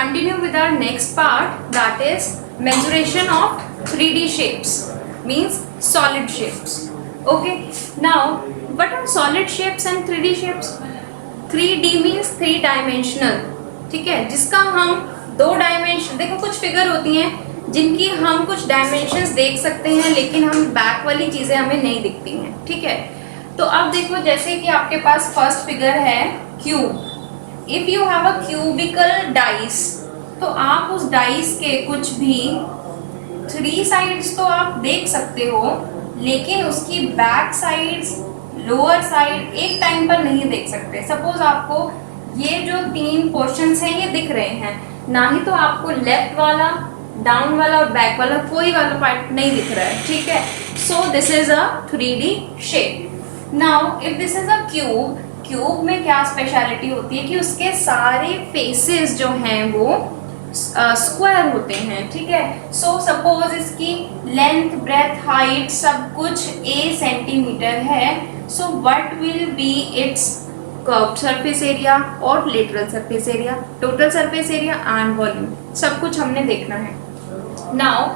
continue with our next part, that is measuration of 3D shapes, means solid shapes. Okay, now what are solid shapes and 3D shapes? 3D means 3 dimensional, ठीक है, जिसका हम 2 dimension, देखो कुछ figure होती हैं जिनकी हम कुछ डायमेंशंस देख सकते हैं लेकिन हम बैक वाली चीजें हमें नहीं दिखती हैं, ठीक है। तो अब देखो जैसे कि आपके पास फर्स्ट फिगर है cube. If you have a cubical dice, तो आप उस डाइस के कुछ भी 3 साइड्स तो आप देख सकते हो, लेकिन उसकी बैक साइड्स, लोअर साइड एक टाइम पर नहीं देख सकते। सपोज आपको ये जो 3 पोर्शंस हैं ये दिख रहे हैं, ना ही तो आपको लेफ्ट वाला, डाउन वाला और बैक वाला कोई वाला पार्ट नहीं दिख रहा है, ठीक है। So this is a 3D shape. Now if this is a cube, cube में क्या स्पेशलिटी होती है कि उसके सारे फेसेस जो हैं वो स्क्वायर होते हैं, ठीक है। सो सपोज इसकी लेंथ, ब्रेथ, हाइट सब कुछ a सेंटीमीटर है। So what will be its curved surface area और lateral surface area, total surface area and volume, सब कुछ हमने देखना है। नाउ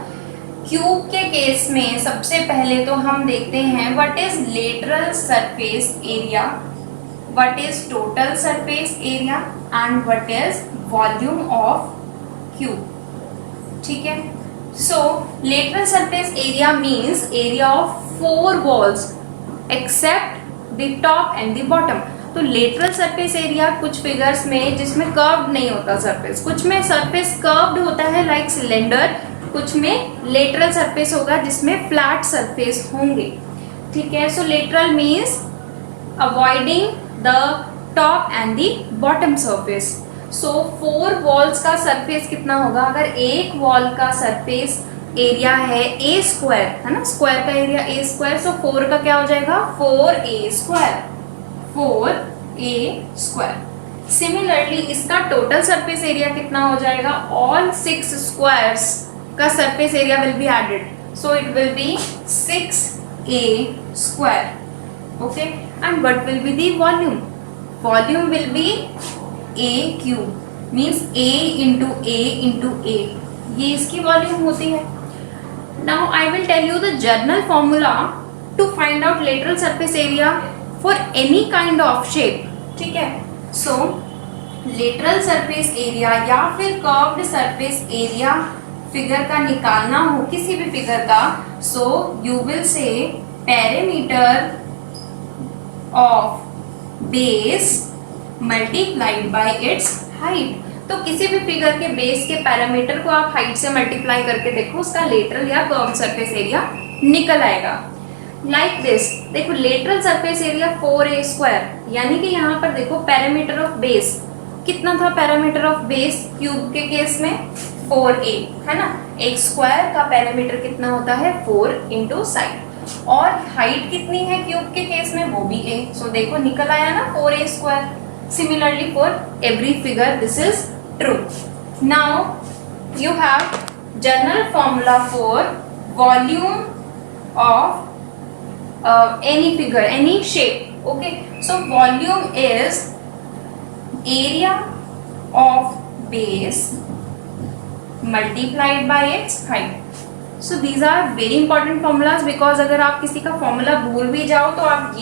क्यूब के केस में सबसे पहले तो हम देखते हैं what is lateral surface area, what is total surface area and what is volume of cube, ठीक है। so lateral surface area means area of 4 walls except the top and the bottom। तो lateral surface area कुछ figures में जिसमें curved नहीं होता surface, कुछ में सरफेस कर्व्ड होता है लाइक सिलेंडर, कुछ में लेटरल सरफेस होगा जिसमें फ्लैट सरफेस होंगे, ठीक है। So lateral means avoiding the top and the bottom surface. So 4 walls का सरफेस कितना होगा? अगर एक वॉल का सरफेस एरिया है a स्क्वायर, है ना, स्क्वायर का एरिया a स्क्वायर, सो 4 का क्या हो जाएगा? 4a square, 4a square. Similarly इसका टोटल सरफेस एरिया कितना हो जाएगा? ऑल 6 स्क्वायर्स का surface area will be added, so it will be 6a square, okay, and what will be the volume? Volume will be a cube, means a into a into a, ये इसकी volume होती है। Now I will tell you the general formula to find out lateral surface area for any kind of shape, ठीक है। So lateral surface area या फिर curved surface area figure का निकालना हो, किसी भी फिगर का, so you will say perimeter of base multiplied by its height। तो किसी भी फिगर के बेस के पैरामीटर को आप हाइट से मल्टीप्लाई करके देखो, उसका लेटरल या कर्व सरफेस एरिया निकल आएगा। लाइक दिस, देखो lateral surface area 4a square, यानी कि यहाँ पर देखो पैरामीटर ऑफ बेस कितना था? पैरामीटर ऑफ बेस क्यूब के केस में 4a, है ना। एक स्क्वायर का पैरामीटर कितना होता है? 4 इंटू साइड, और हाइट कितनी है क्यूब के केस में? वो भी a। सो देखो निकल आया ना 4a square. Similarly for every figure this is true. Now you have general formula for volume of any figure, any shape, okay. So volume is area of base multiplied by its height. So these are very important formulas, because अगर आप किसी का formula भूल भी जाओ तो आप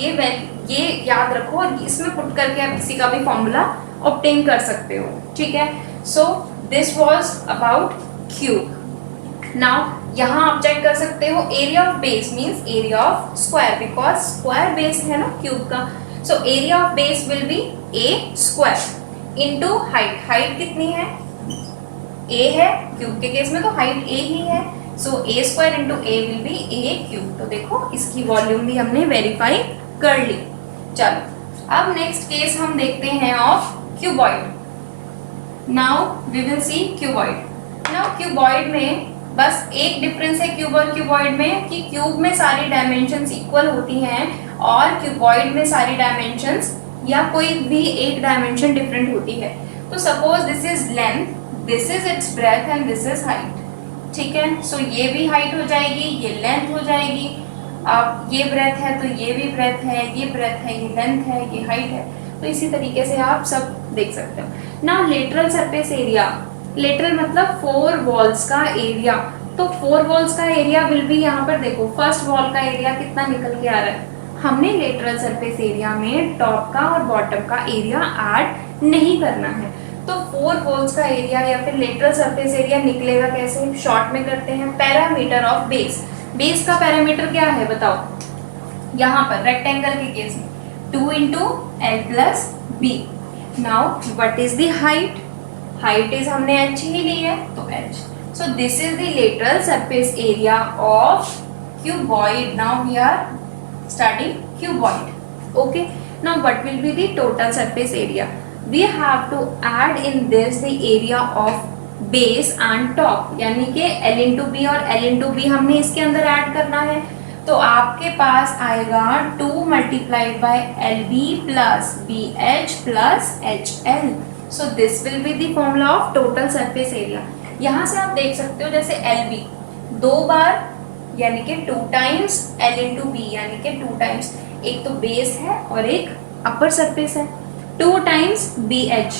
ये याद रखो और इसमें पुट करके आप किसी का भी फॉर्मूला ऑब्टेन कर सकते हो, ठीक है। So this was about cube. Now यहाँ आप चेक कर सकते हो area of base means area of square, because square base है ना क्यूब का। So area of base will be a square into height. Height कितनी है? a है, क्यूब के केस में तो हाइट a ही है। सो a square into a will be a cube. तो देखो इसकी वॉल्यूम भी हमने वेरीफाई कर ली। चलो अब नेक्स्ट केस हम देखते हैं of cuboid. Now we will see cuboid. Now cuboid में बस एक डिफरेंस है क्यूब और क्यूबॉइड में कि क्यूब में सारी डायमेंशंस इक्वल होती हैं और क्यूबॉइड में सारी डायमेंशंस या कोई भी एक डायमेंशन डिफरेंट होती है। तो suppose this is length, this is it's breath and this is height, ठीक है। सो ये भी हाइट हो जाएगी, ये लेंथ हो जाएगी। अब ये ब्रेथ है तो ये भी ब्रेथ है, ये ब्रेथ है, ये लेंथ है, ये हाइट है। तो इसी तरीके से आप सब देख सकते हो। Now lateral surface area lateral मतलब 4 वॉल्स का एरिया। तो 4 वॉल्स का एरिया विल बी, यहाँ पर देखो फर्स्ट वॉल का एरिया कितना निकल के आ रहा है, हमने लेटरल सरफेस एरिया में टॉप का और बॉटम का एरिया ऐड नहीं करना है। तो 4 वॉल्स का एरिया या फिर लेटरल सरफेस एरिया निकलेगा कैसे, शॉर्ट में करते हैं, पैरामीटर ऑफ बेस। बेस का पैरामीटर क्या है बताओ, यहाँ पर रेक्टेंगल के केस में 2 into L plus B. Now what is the height, height is हमने h ही ली है तो h। So this is the lateral surface area of cuboid. Now we are starting cuboid. Okay, now what will be the total surface area, we have to add in this the area of base and top, यानी कि L into B और L into B हमने इसके अंदर add करना है। तो आपके पास आएगा 2 multiplied by L B plus B H plus H L. So this will be the formula of total surface area. यहाँ से आप देख सकते हो जैसे एल बी 2 बार यानी कि 2 टाइम्स एल इंटू बी, यानी कि 2 टाइम्स, एक तो बेस है और एक अपर सरफेस है, 2 times B H.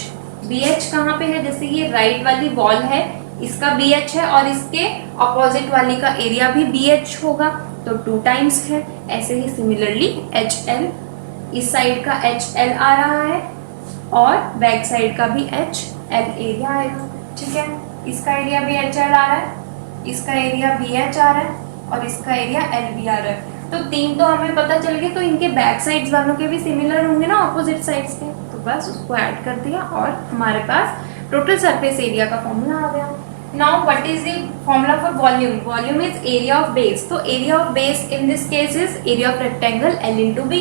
B H कहाँ पे है, जैसे ये राइट वाली वॉल है इसका बी एच है और इसके अपोजिट वाली का एरिया भी बी एच होगा तो 2 टाइम्स है। ऐसे ही सिमिलरली एच एल, इस साइड का एच एल आ रहा है और बैक साइड का भी एच एल एरिया आएगा। ठीक है, इसका एरिया भी एच एल आ रहा है, इसका एरिया बी एच आ रहा है और इसका एरिया एल बी आ रहा है। तो 3 तो हमें पता चल गए, तो इनके बैक साइड्स वालों के भी सिमिलर होंगे ना ऑपोजिट साइड्स के, तो बस उसको ऐड कर दिया और हमारे पास टोटल सरफेस एरिया का फॉर्मूला आ गया। Now what is the formula for volume, volume is area of base. तो area of base in this case is area of rectangle L into B,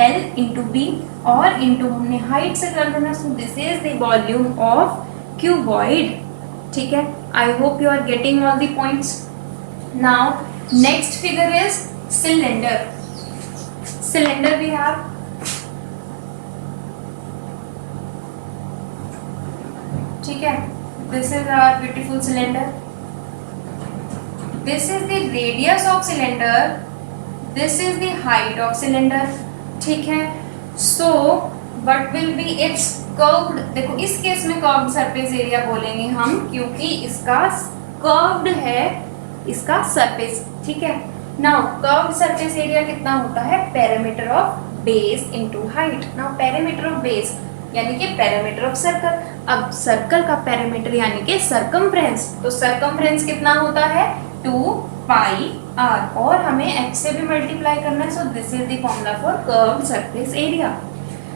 L into B और into हमने height से कर देना। So this is the volume of cuboid. ठीक है, I hope you are getting all the points. Now next figure is cylinder. Cylinder we have, ठीक है, this is our beautiful cylinder, this is the radius of cylinder, this is the height of cylinder। ठीक है, so what will be its curved, देखो इस case में curved surface area बोलेंगे हम क्योंकि इसका कर्व्ड है इसका सरफेस। ठीक है, नाउ कर्व्ड सरफेस एरिया कितना होता है, parameter of base into height. Now parameter of base यानी कि पैरामीटर ऑफ सर्कल। अब सर्कल का पैरामीटर यानी कि सरकमफ्रेंस, तो सरकमफ्रेंस कितना होता है 2 पाई आर और हमें h से भी मल्टीप्लाई करना है। So this is the formula for curved surface area.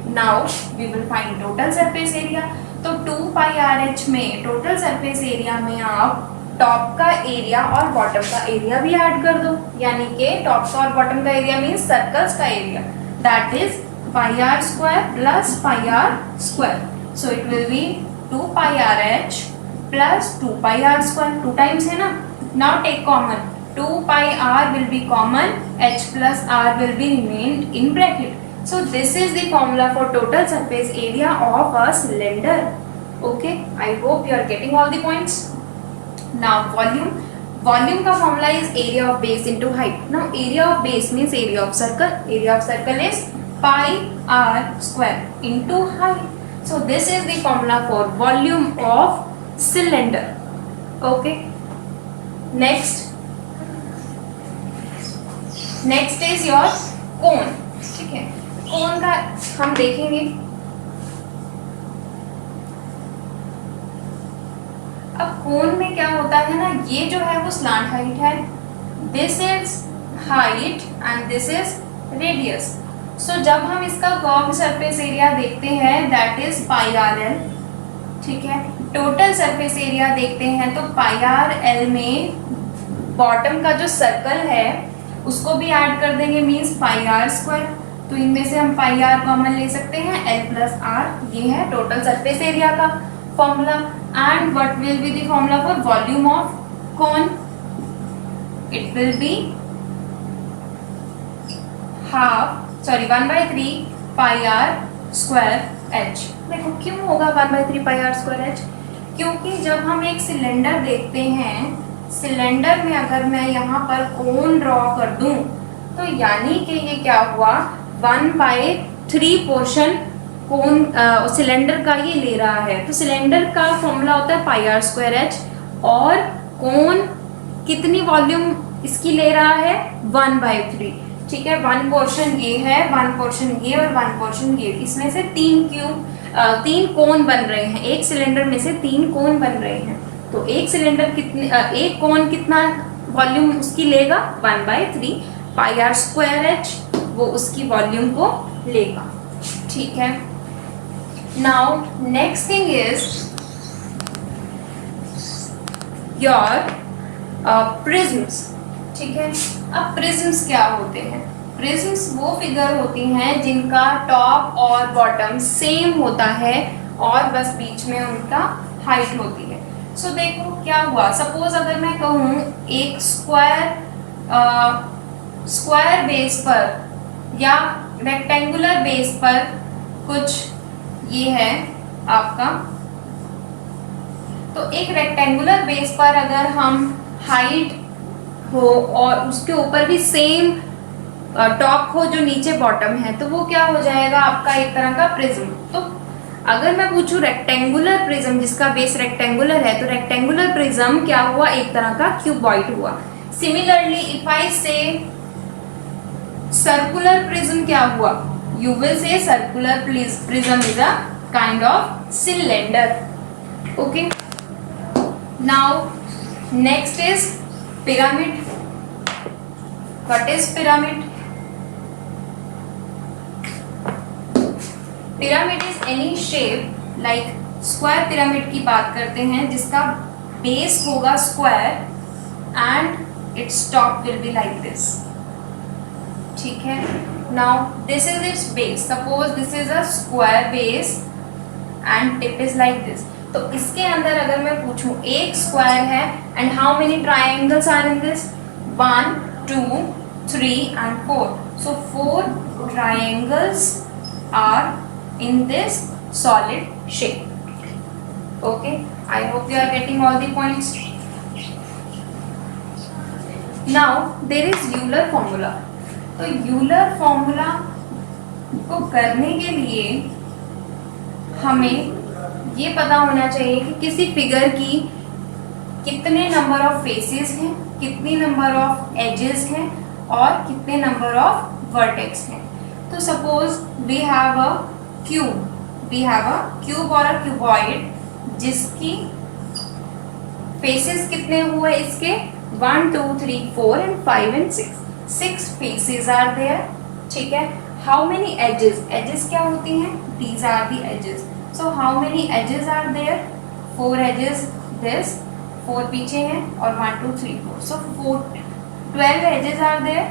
Now we will find total surface area. तो 2 पाई आर एच में टोटल सरफेस एरिया में आप टॉप का एरिया और बॉटम का एरिया भी ऐड कर दो, यानी कि टॉप का और बॉटम का एरिया मीन्स सर्कल्स का area, that is pi r square plus pi r square. So it will be 2 pi r h plus 2 pi r square, 2 times है ना। Now take common, 2 pi r will be common, h plus r will be remained in bracket. So this is the formula for total surface area of a cylinder. Okay, I hope you are getting all the points. Now volume, volume का formula is area of base into height. Now area of base means area of circle, area of circle is pi r square into height. So this is the formula for volume of cylinder. Okay, next is your cone। ठीक है, cone का हम देखेंगे। अब cone में क्या होता है ना, ये जो है वो slant height है, this is height and this is radius। सो जब हम इसका कर्व्ड सरफेस एरिया देखते हैं that is pi R L. ठीक है, टोटल सरफेस एरिया देखते हैं तो पाई आर एल में बॉटम का जो सर्कल है उसको भी ऐड कर देंगे मींस पाई आर स्क्वायर। तो इनमें से हम पाई आर कॉमन ले सकते हैं, एल प्लस आर, ये है टोटल सरफेस एरिया का formula. And what will be the formula for volume of cone, it will be 1/3 pi R square H. देखो क्यों होगा 1/3 पाई आर स्क्वायर एच, क्योंकि जब हम एक सिलेंडर देखते हैं, सिलेंडर में अगर मैं यहाँ पर कोन ड्रॉ कर दूं तो यानी कि ये क्या हुआ 1/3 पोर्शन कौन सिलेंडर का ये ले रहा है, तो सिलेंडर का फॉर्मूला होता है पाई आर स्क्वायर एच, और कौन कितनी वॉल्यूम इसकी ले रहा है 1/3, ठीक है। 1 पोर्शन ये है, 1 पोर्शन ये और 1 पोर्शन ये, इसमें से 3 कोन बन रहे हैं, एक सिलेंडर में से 3 कोन बन रहे हैं, तो एक सिलेंडर कितने एक कोन कितना वॉल्यूम उसकी लेगा 1/3, पाई आर स्क्वायर एच वो उसकी वॉल्यूम को लेगा, ठीक है। Now next thing is your prisms, ठीक है। अब प्रिज्म्स क्या होते हैं? प्रिज्म्स वो फिगर होती हैं जिनका टॉप और बॉटम सेम होता है और बस बीच में उनका हाइट होती है। सो देखो क्या हुआ, सपोज अगर मैं कहूँ एक स्क्वायर बेस पर या रेक्टेंगुलर बेस पर कुछ ये है आपका, तो एक रेक्टेंगुलर बेस पर अगर हम हाइट हो और उसके ऊपर भी सेम टॉप हो जो नीचे बॉटम है, तो वो क्या हो जाएगा आपका एक तरह का प्रिज्म। तो अगर मैं पूछूं रेक्टेंगुलर प्रिज्म जिसका बेस रेक्टेंगुलर है, तो रेक्टेंगुलर प्रिज्म क्या हुआ, एक तरह का क्यूबॉइड हुआ। सिमिलरली इफ आई से सर्कुलर प्रिज्म क्या हुआ, you will say circular prism is a kind of cylinder, okay. Now next is pyramid. What is pyramid? Pyramid is any shape, like square pyramid की बात करते हैं जिसका base होगा square and its top will be like this, ठीक है। Now this is it's base, suppose this is a square base and tip is like this. तो इसके अंदर अगर मैं पूछूं एक स्क्वायर है and how many triangles are in this, 1 2 3 and 4, so 4 triangles are in this solid shape, okay. I hope you are getting all the points. Now there is Euler formula. तो Euler formula को करने के लिए हमें ये पता होना चाहिए कि किसी फिगर की कितने नंबर ऑफ फेसेस हैं, कितनी नंबर ऑफ एजेस हैं और कितने नंबर ऑफ वर्टेक्स हैं। तो suppose we have a cube और अ क्यूबॉइड जिसकी फेसेस कितने हुए इसके 1 2 3 4 and 5 and 6 faces are there, ठीक है। हाउ मेनी एजेस, एजेस क्या होती हैं, these are the edges. So how many edges are there, 4 edges, this 4 पीछे हैं और 1 2 3 4, सो 12 edges are there,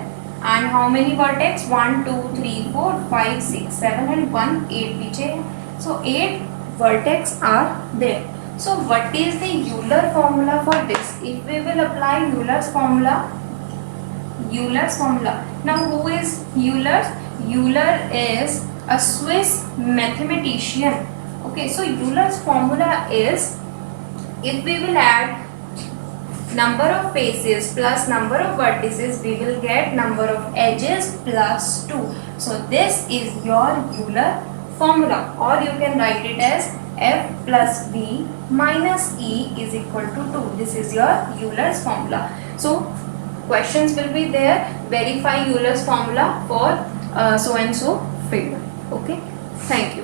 and how many vertex, 1 2 3 4 5 6 7 and 1 8 पीछे है, so 8 vertex are there. So what is the Euler formula for this? If we will apply Euler's formula, now who is Euler? Euler is a Swiss mathematician, okay. So Euler's formula is, if we will add number of faces plus number of vertices, we will get number of edges plus 2. So this is your Euler formula, or you can write it as f plus b minus e is equal to 2. This is your Euler's formula. So questions will be there, verify Euler's formula for so and so figure, okay. Thank you.